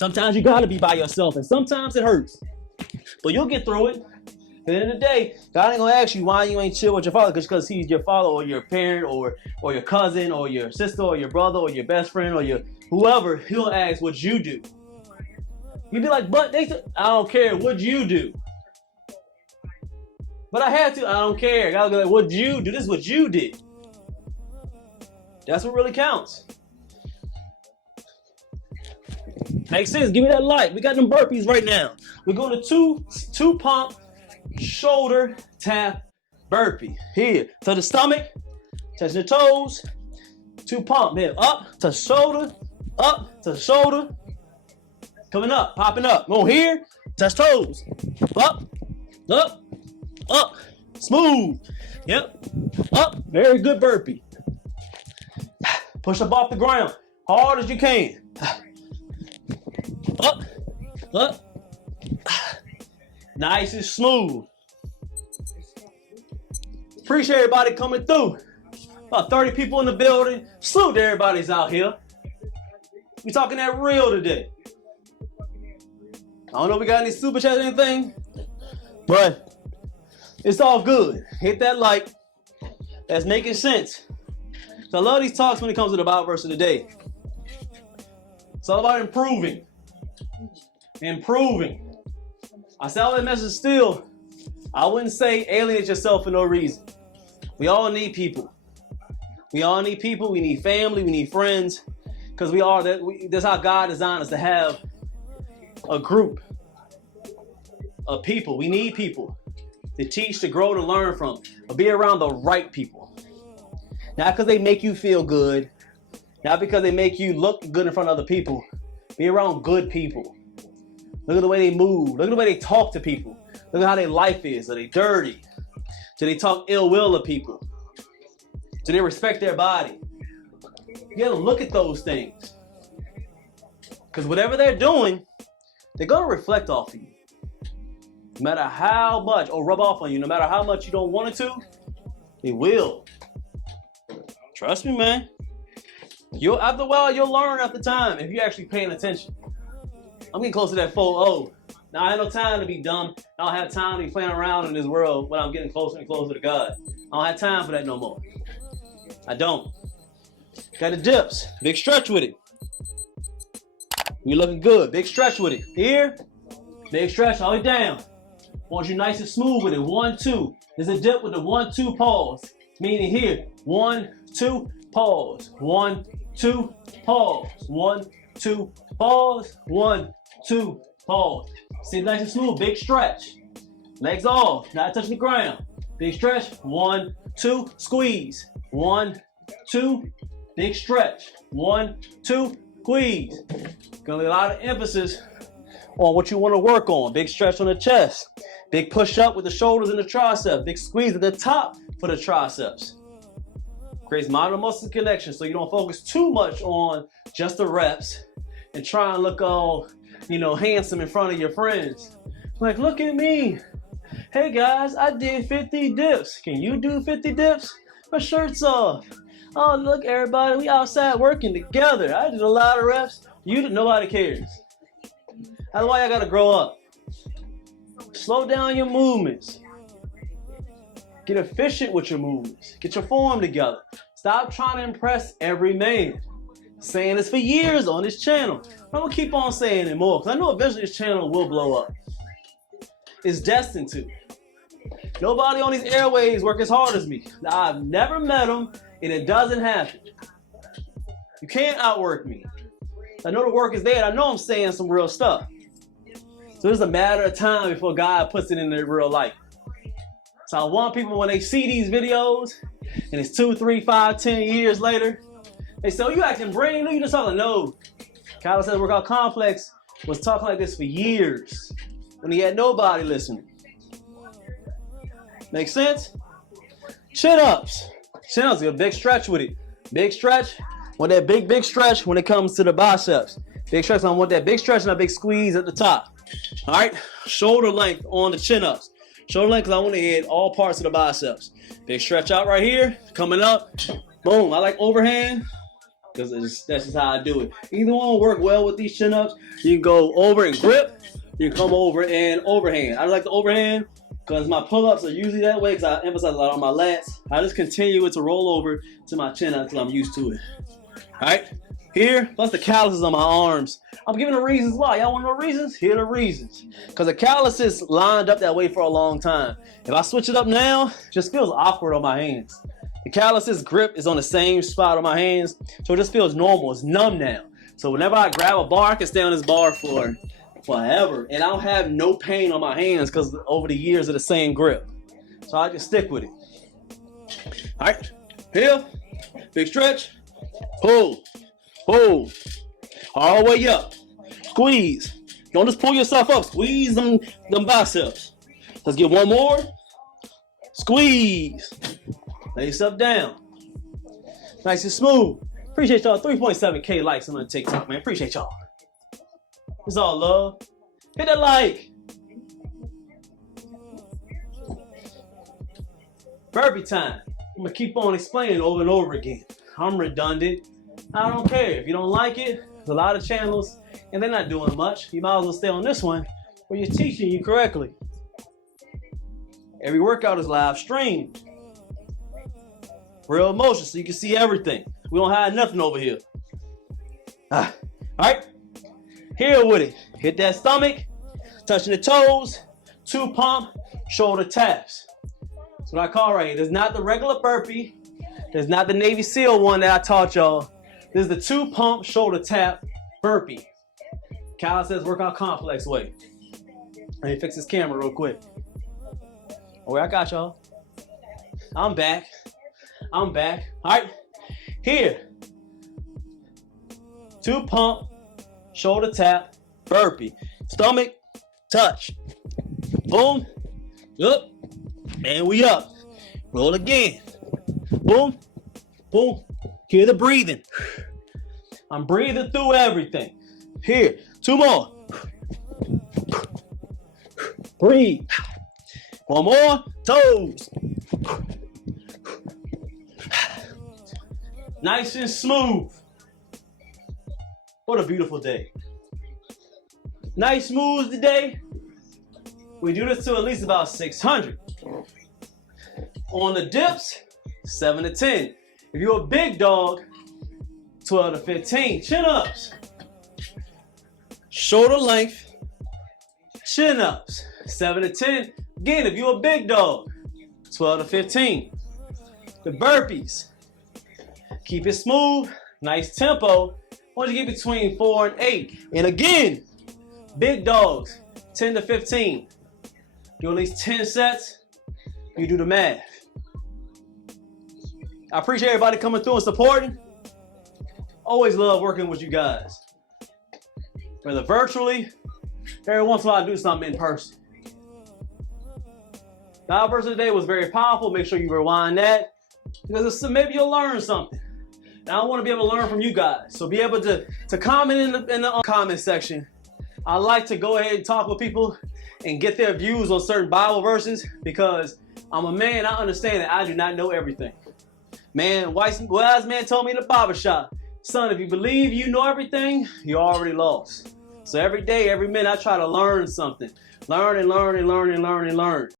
Sometimes you gotta be by yourself, and sometimes it hurts. But you'll get through it. At the end of the day, God ain't gonna ask you why you ain't chill with your father because he's your father or your parent or your cousin or your sister or your brother or your best friend or your whoever. He'll ask what you do. You'd be like, but they said, I don't care. What'd you do? But I had to. I don't care. Gotta be like, what'd you do? This is what you did. That's what really counts. Makes sense. Give me that light. We got them burpees right now. We're going to two pump shoulder tap burpee. Here to the stomach, touch the toes. 2 pump. Here up to shoulder, up to shoulder. Coming up, popping up. Go here, touch toes. Up, up, up. Smooth. Yep. Up. Very good burpee. Push up off the ground. Hard as you can. Up, up. Nice and smooth. Appreciate everybody coming through. About 30 people in the building. Salute to everybody's out here. We talking that real today. I don't know if we got any super chats or anything, but it's all good. Hit that like. That's making sense. So I love these talks when it comes to the Bible verse of the day. It's all about improving. Improving. I say all that message still. I wouldn't say alienate yourself for no reason. We all need people. We all need people. We need family. We need friends. Because we are that. That's how God designed us to have a group of people. We need people to teach, to grow, to learn from, but be around the right people. Not because they make you feel good, not because they make you look good in front of other people. Be around good people. Look at the way they move. Look at the way they talk to people. Look at how their life is. Are they dirty? Do they talk ill will of people? Do they respect their body? You gotta look at those things. Because whatever they're doing, they're gonna reflect off of you. No matter how much, or rub off on you, no matter how much you don't want it to, it will. Trust me, man. After a while, you'll learn after time if you're actually paying attention. I'm getting close to that 4-0. Now, I have no time to be dumb. I don't have time to be playing around in this world when I'm getting closer and closer to God. I don't have time for that no more. I don't. Got the dips. Big stretch with it. You're looking good. Big stretch with it. Here. Big stretch all the way down. Want you nice and smooth with it. 1, 2. There's a dip with the 1, 2 pause. Meaning here. 1, 2, pause. 1, 2, pause. 1, 2, pause. 1, 2, pause. Sit nice and smooth. Big stretch. Legs off. Not touching the ground. Big stretch. 1, 2. Squeeze. 1, 2. Big stretch. 1, 2. Squeeze. Gonna be a lot of emphasis on what you want to work on. Big stretch on the chest. Big push up with the shoulders and the triceps. Big squeeze at the top for the triceps. Creates minor muscle connection so you don't focus too much on just the reps and try and look all, handsome in front of your friends. Like, look at me. Hey guys, I did 50 dips. Can you do 50 dips? My shirt's off. Oh, look everybody, we outside working together. I did a lot of reps. Nobody cares. That's why I gotta grow up. Slow down your movements. Get efficient with your movements. Get your form together. Stop trying to impress every man. Saying this for years on this channel. I'm gonna keep on saying it more because I know eventually this channel will blow up. It's destined to. Nobody on these airways work as hard as me. I've never met them and it doesn't happen. You can't outwork me. I know the work is there and I know I'm saying some real stuff. So it's a matter of time before God puts it in their real life. So I want people when they see these videos and it's 2, 3, 5, 10 years later, they say, oh, you acting brand new, you just talking. No. Calisthenics Workout Complex was talking like this for years when he had nobody listening. Make sense? Chin-ups. Chin-ups, a big stretch with it. Big stretch. Want that big stretch when it comes to the biceps. Big stretch, I want that big stretch and a big squeeze at the top. All right, shoulder length on the chin-ups. Shoulder length, because I want to hit all parts of the biceps. Big stretch out right here, coming up. Boom, I like overhand. because that's just how I do it. Either one will work well with these chin-ups. You can go over and grip. You can come over and overhand. I like the overhand because my pull-ups are usually that way because I emphasize a lot on my lats. I just continue it to roll over to my chin-up until I'm used to it. All right, here, plus the calluses on my arms. I'm giving the reasons why. Y'all want to know reasons? Here are the reasons. Because the calluses lined up that way for a long time. If I switch it up now, it just feels awkward on my hands. The calluses grip is on the same spot on my hands, so it just feels normal. It's numb now. So whenever I grab a bar, I can stay on this bar for forever. And I don't have no pain on my hands because over the years of the same grip. So I just stick with it. All right, here, big stretch. Pull, pull, all the way up. Squeeze. Don't just pull yourself up. Squeeze them biceps. Let's get one more. Squeeze. Lay yourself down. Nice and smooth. Appreciate y'all. 3.7K likes on TikTok, man. Appreciate y'all. It's all love. Hit that like. Burpee time. I'm gonna keep on explaining over and over again. I'm redundant. I don't care. If you don't like it, there's a lot of channels and they're not doing much. You might as well stay on this one where you're teaching you correctly. Every workout is live streamed. Real motion so you can see everything. We don't hide nothing over here. All right, here with it. Hit that stomach, touching the toes, 2 pump, shoulder taps. That's what I call right here. There's not the regular burpee. There's not the Navy SEAL one that I taught y'all. This is the 2 pump shoulder tap burpee. Cal says workout complex way. Let me fix this camera real quick. Oh, I got y'all. I'm back. All right, here. 2 pump shoulder tap burpee. Stomach touch. Boom. Up. And we up. Roll again. Boom, boom. Hear the breathing. I'm breathing through everything. Here, 2 more. Breathe. 1 more. Toes. Nice and smooth. What a beautiful day. Nice smooth today. We do this to at least about 600. On the dips, 7 to 10. If you're a big dog, 12 to 15. Chin-ups. Shoulder length. Chin-ups. 7 to 10. Again, if you're a big dog, 12 to 15. The burpees. Keep it smooth. Nice tempo. Once you get between 4 and 8. And again, big dogs, 10 to 15. Do at least 10 sets. You do the math. I appreciate everybody coming through and supporting. Always love working with you guys. Whether virtually, every once in a while I do something in person. The outburst today was very powerful. Make sure you rewind that because maybe you'll learn something. And I want to be able to learn from you guys. So be able to comment in the comment section. I like to go ahead and talk with people and get their views on certain Bible verses because I'm a man. I understand that I do not know everything. Man, wise man told me in the barbershop, son, if you believe you know everything, you're already lost. So every day, every minute, I try to learn something. Learn and learn and learn and learn and learn.